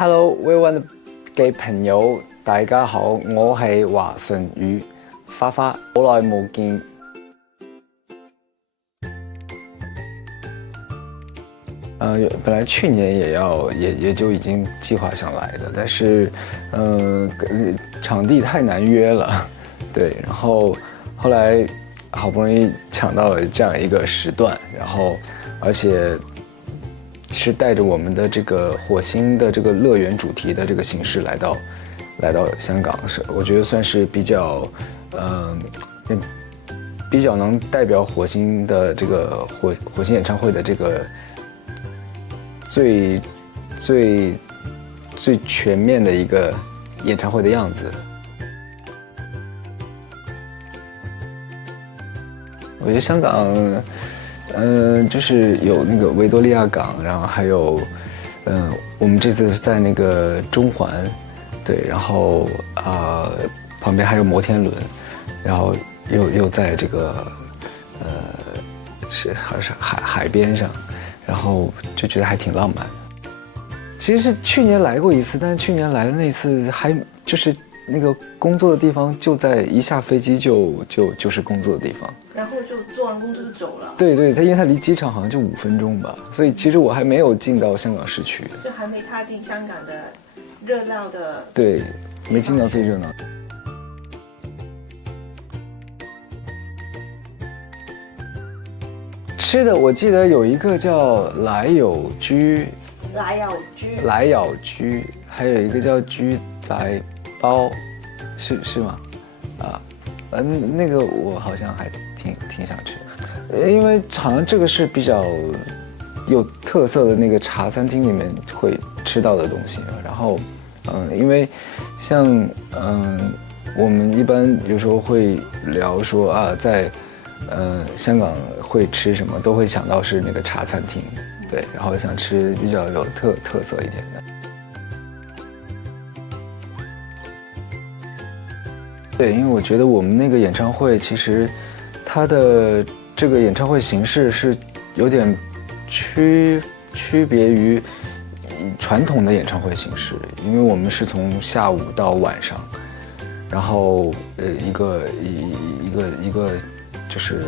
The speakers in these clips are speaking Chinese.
Hello， 威溫嘅朋友，大家好，我係華晨宇花花，好耐冇見。本来去年也就已经计划想来的，但是，场地太难约了，对，然后后来好不容易抢到了这样一个时段，然后而且是带着我们的这个火星的这个乐园主题的这个形式来到香港，是我觉得算是比较能代表火星的这个火星演唱会的这个最全面的一个演唱会的样子。我觉得香港，就是有那个维多利亚港，然后还有，我们这次是在那个中环，对，然后旁边还有摩天轮，然后又在这个好像是海边上，然后就觉得还挺浪漫的。其实是去年来过一次，但是去年来的那次还就是那个工作的地方就在一下飞机就是工作的地方，然后就做完工作就走了。对，因为它离机场好像就5分钟吧，所以其实我还没有进到香港市区，就还没踏进香港的热闹的。对，没进到最热闹。吃的我记得有一个叫来友居，还有一个叫居仔包，是吗？那个我好像还挺想吃，因为好像这个是比较有特色的那个茶餐厅里面会吃到的东西。然后，因为像我们一般有时候会聊说在香港会吃什么，都会想到是那个茶餐厅，对，然后想吃比较有特色一点的。对，因为我觉得我们那个演唱会其实它的这个演唱会形式是有点区别于传统的演唱会形式，因为我们是从下午到晚上，然后一个就是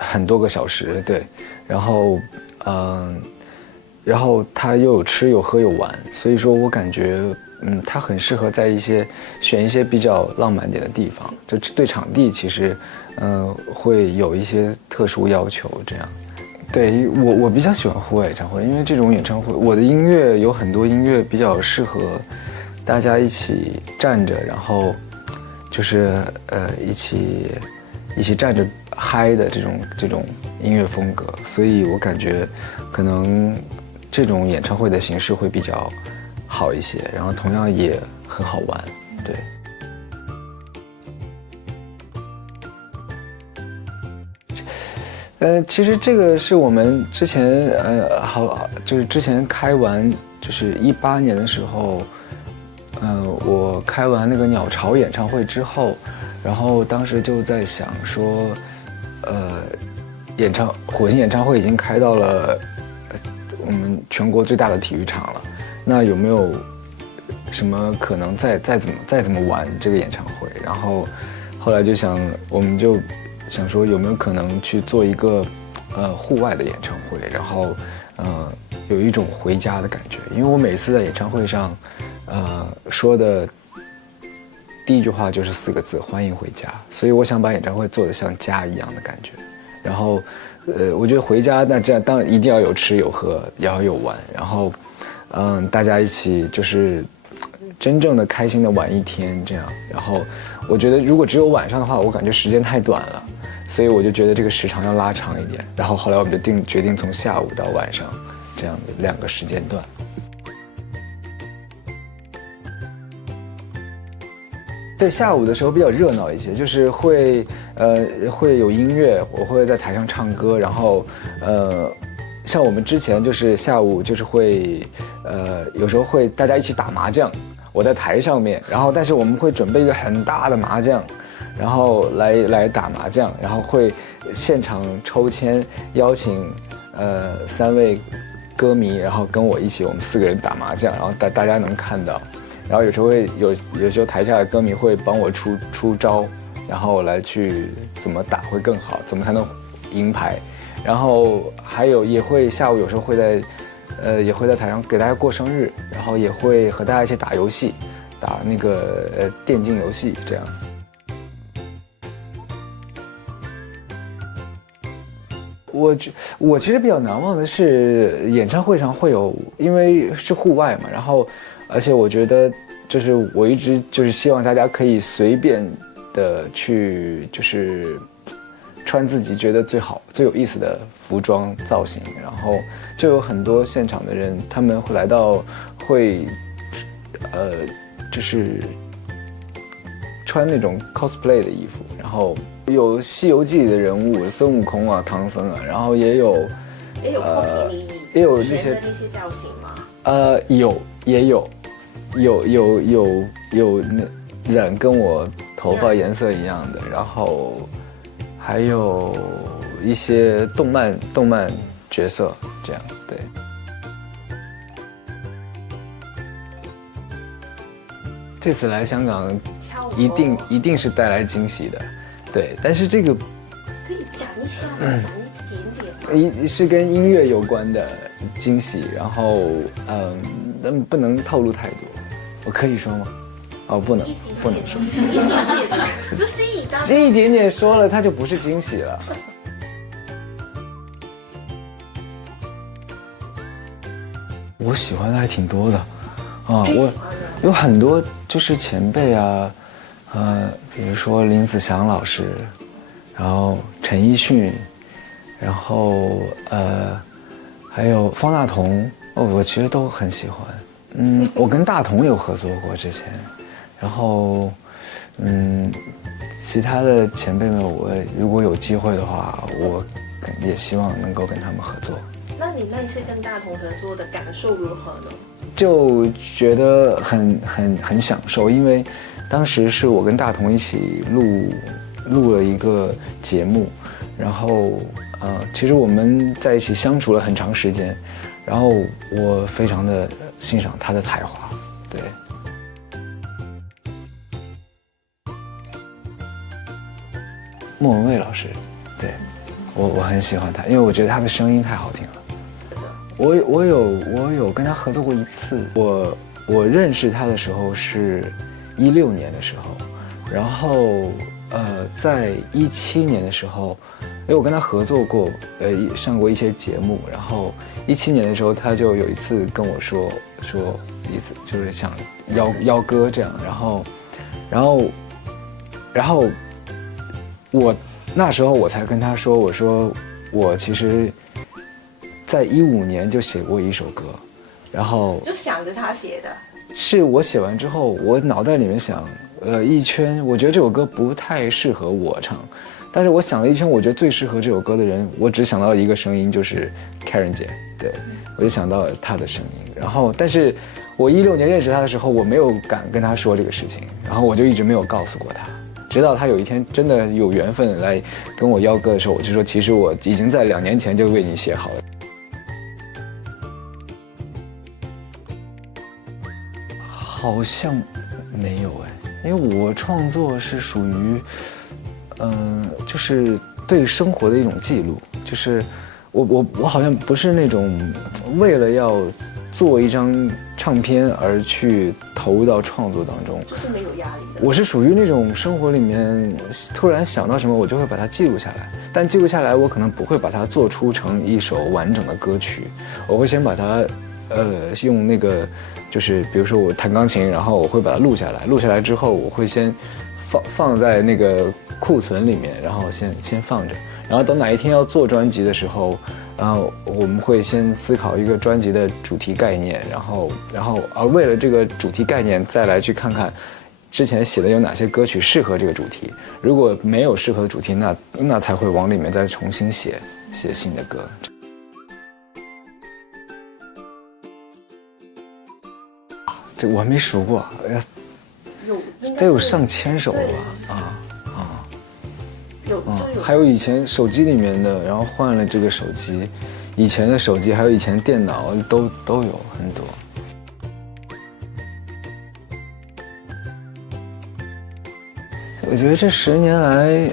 很多个小时，对，然后它又有吃有喝有玩，所以说我感觉它很适合在选一些比较浪漫点的地方，就对场地其实会有一些特殊要求这样。对，我比较喜欢户外演唱会，因為這種演唱會我的音樂有很多音樂比較適合大家一起站着，然後就是一起站着嗨的這種音樂風格，所以我感覺可能這種演唱會的形式會比較好一些，然後同樣也很好玩，對。其实这个是我们之前就是之前开完，就是18年的时候，我开完那个鸟巢演唱会之后，然后当时就在想说，火星演唱会已经开到了我们全国最大的体育场了，那有没有什么可能再怎么玩这个演唱会？然后后来就想，我们就想说有没有可能去做一个户外的演唱会，然后有一种回家的感觉，因为我每次在演唱会上说的第一句话就是4个字，欢迎回家，所以我想把演唱会做得像家一样的感觉。然后我觉得回家那这样当然一定要有吃有喝，也要有玩，然后大家一起就是真正的开心的玩一天这样。然后我觉得如果只有晚上的话，我感觉时间太短了，所以我就觉得这个时长要拉长一点。然后后来我们就决定从下午到晚上这样的2个时间段。对，下午的时候比较热闹一些，就是会有音乐，我会在台上唱歌，然后像我们之前就是下午就是会有时候会大家一起打麻将，我在台上面，然后但是我们会准备一个很大的麻将，然后来打麻将，然后会现场抽签邀请3位歌迷，然后跟我一起，我们4个人打麻将，然后大家能看到，然后有时候有时候台下的歌迷会帮我出招，然后来去怎么打会更好，怎么才能赢牌，然后还有也会下午有时候会也会在台上给大家过生日，然后也会和大家一起打游戏，打那个电竞游戏这样。我其实比较难忘的是演唱会上会有，因为是户外嘛，然后而且我觉得就是我一直就是希望大家可以随便的去就是穿自己觉得最好最有意思的服装造型，然后就有很多现场的人他们会来到会就是穿那种 cosplay 的衣服，然后有《西游记》里的人物，孙悟空啊、唐僧啊，然后也有cosplay，也有那些造型吗？有那染跟我头发颜色一样的，然后还有一些动漫角色这样，对。这次来香港一定是带来惊喜的，对，但是这个可以讲一下，讲一点点。是跟音乐有关的惊喜，然后但不能透露太多，我可以说吗？哦，不能说，这一点点说了，它就不是惊喜了。我喜欢的还挺多的，啊，我有很多就是前辈啊，比如说林子祥老师，然后陈奕迅，然后还有方大同，我其实都很喜欢。我跟大同有合作过之前，然后其他的前辈们，我如果有机会的话，我也希望能够跟他们合作。那你那一次跟大同合作的感受如何呢？就觉得很享受，因为当时是我跟大同一起录了一个节目，然后其实我们在一起相处了很长时间，然后我非常的欣赏他的才华，对。莫文蔚老师，对，我很喜欢他，因为我觉得他的声音太好听了。我有跟他合作过一次，我认识他的时候是16年的时候，然后在17年的时候，因为我跟他合作过，上过一些节目，然后17年的时候他就有一次跟我说意思就是想邀歌这样，然后我那时候我才跟他说，我说我其实在15年就写过一首歌，然后就想着他写的。是我写完之后，我脑袋里面想一圈，我觉得这首歌不太适合我唱，但是我想了一圈，我觉得最适合这首歌的人，我只想到了一个声音，就是 Karen 姐，对，我就想到了她的声音。然后，但是我16年认识她的时候，我没有敢跟她说这个事情，然后我就一直没有告诉过她。直到他有一天真的有缘分来跟我邀歌的时候，我就说，其实我已经在2年前就为你写好了。好像没有因为我创作是属于，就是对生活的一种记录，就是我好像不是那种为了要做一张唱片而去投入到创作当中，就是没有压力的。我是属于那种生活里面突然想到什么，我就会把它记录下来，但记录下来，我可能不会把它做出成一首完整的歌曲，我会先把它，用那个，就是比如说我弹钢琴，然后我会把它录下来，录下来之后，我会先放在那个库存里面，然后先放着，然后等哪一天要做专辑的时候。然后我们会先思考一个专辑的主题概念，然后为了这个主题概念再来去看看之前写的有哪些歌曲适合这个主题，如果没有适合的主题，那才会往里面再重新写新的歌。这我还没数过，得有上千首了吧？有还有以前手机里面的，然后换了这个手机，以前的手机还有以前的电脑都有很多。我觉得这10年来，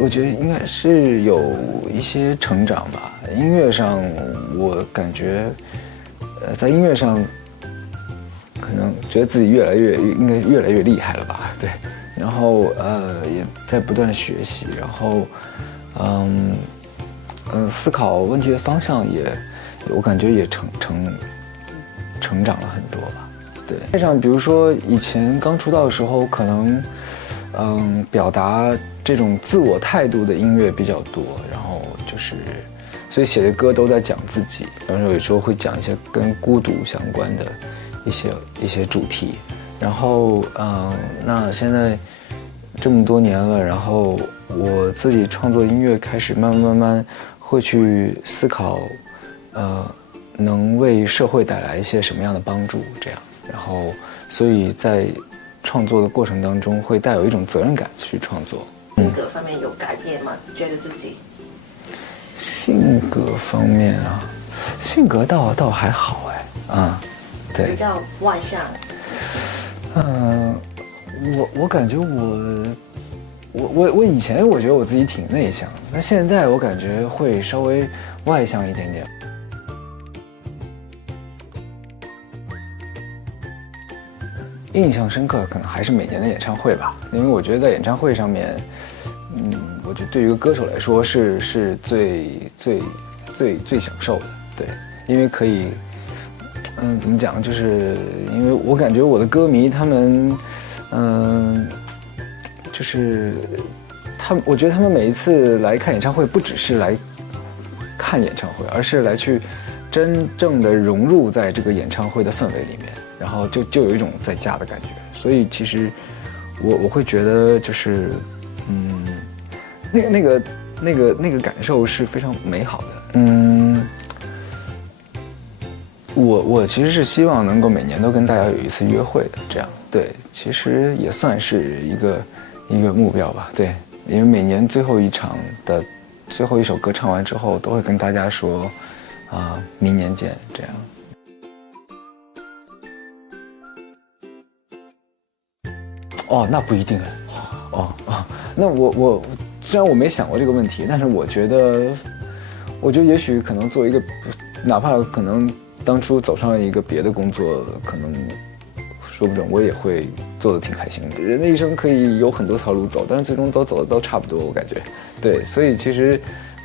我觉得应该是有一些成长吧。音乐上，我感觉，在音乐上，可能觉得自己应该越来越厉害了吧？对，然后也在不断学习，然后，思考问题的方向我感觉也成长了很多吧。对，像比如说以前刚出道的时候，可能，表达这种自我态度的音乐比较多，然后就是，所以写的歌都在讲自己，然后有时候会讲一些跟孤独相关的一些主题，然后那现在这么多年了，然后我自己创作音乐开始慢慢会去思考，能为社会带来一些什么样的帮助，这样。然后，所以在创作的过程当中，会带有一种责任感去创作。性格方面有改变吗？觉得自己？性格方面啊，性格倒还好哎，对，比较外向。我感觉我以前我觉得我自己挺内向，那现在我感觉会稍微外向一点点。印象深刻可能还是每年的演唱会吧，因为我觉得在演唱会上面，我觉得对于一个歌手来说是最享受的，对，因为可以，怎么讲，就是因为我感觉我的歌迷他们，就是我觉得他们每一次来看演唱会，不只是来看演唱会，而是来去真正的融入在这个演唱会的氛围里面。然后就有一种在家的感觉，所以其实我会觉得就是，那个感受是非常美好的。我其实是希望能够每年都跟大家有一次约会的，这样对，其实也算是一个目标吧。对，因为每年最后一场的最后一首歌唱完之后，都会跟大家说，明年见，这样。哦，那不一定哎。那我虽然我没想过这个问题，但是我觉得也许可能作为一个，哪怕可能当初走上了一个别的工作，可能说不准我也会做得挺开心的。人的一生可以有很多条路走，但是最终都走的都差不多，我感觉。对，所以其实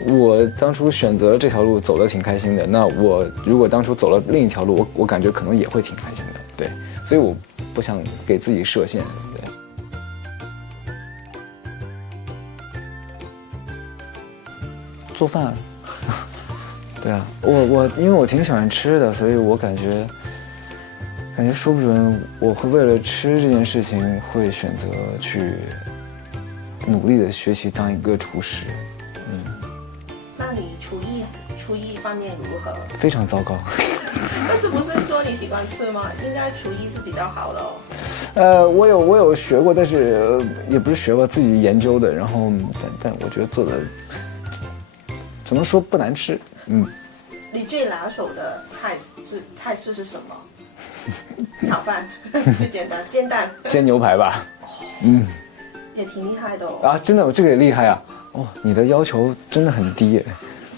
我当初选择了这条路，走得挺开心的。那我如果当初走了另一条路，我感觉可能也会挺开心的。对，所以我不想给自己设限。做饭，对啊，因为我挺喜欢吃的，所以我感觉说不准我会为了吃这件事情会选择去努力的学习当一个厨师。那你厨艺方面如何？非常糟糕。但是不是说你喜欢吃吗？应该厨艺是比较好的哦。我有学过，但是也不是学过，自己研究的。然后但我觉得做的。只能说不难吃，你最拿手的菜式是什么？炒饭最简单，煎蛋，煎牛排吧，也挺厉害的哦。啊，真的，我这个也厉害啊！哦，你的要求真的很低耶。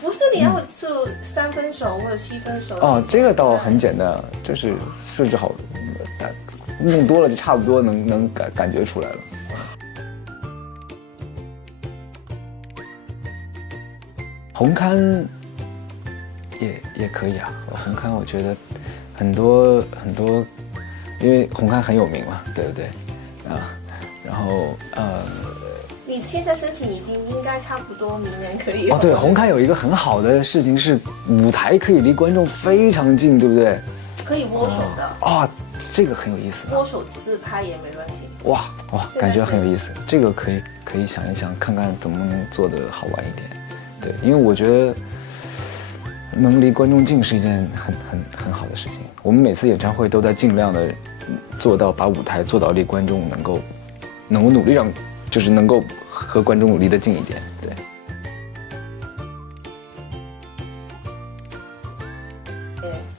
不是你要是3分熟或者7分熟？哦，这个倒很简单，就是设置好，弄多了就差不多能感觉出来了。红磡也可以啊，红磡我觉得很多，因为红磡很有名嘛，对不对？然后你现在申请已经应该差不多，明年可以。哦，对，红磡有一个很好的事情是舞台可以离观众非常近，对不对？可以握手的。这个很有意思。握手自拍也没问题。哇，感觉很有意思，这个可以想一想，看看怎么能做得好玩一点。对，因为我觉得能离观众近是一件很好的事情。我们每次演唱会都在尽量的做到把舞台做到离观众能够努力让，就是能够和观众离得近一点。对。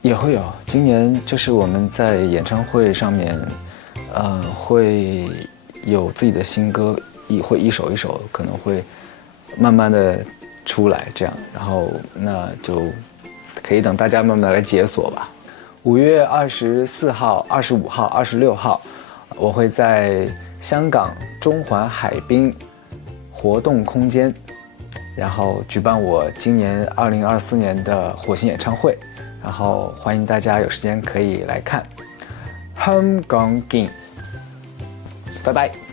也会有，今年就是我们在演唱会上面，会有自己的新歌，会一首一首可能会慢慢的出来，这样，然后那就可以等大家慢慢来解锁吧。5月24号、25号、26号，我会在香港中环海滨活动空间，然后举办我今年2024年的火星演唱会。然后欢迎大家有时间可以来看。香港見，拜拜。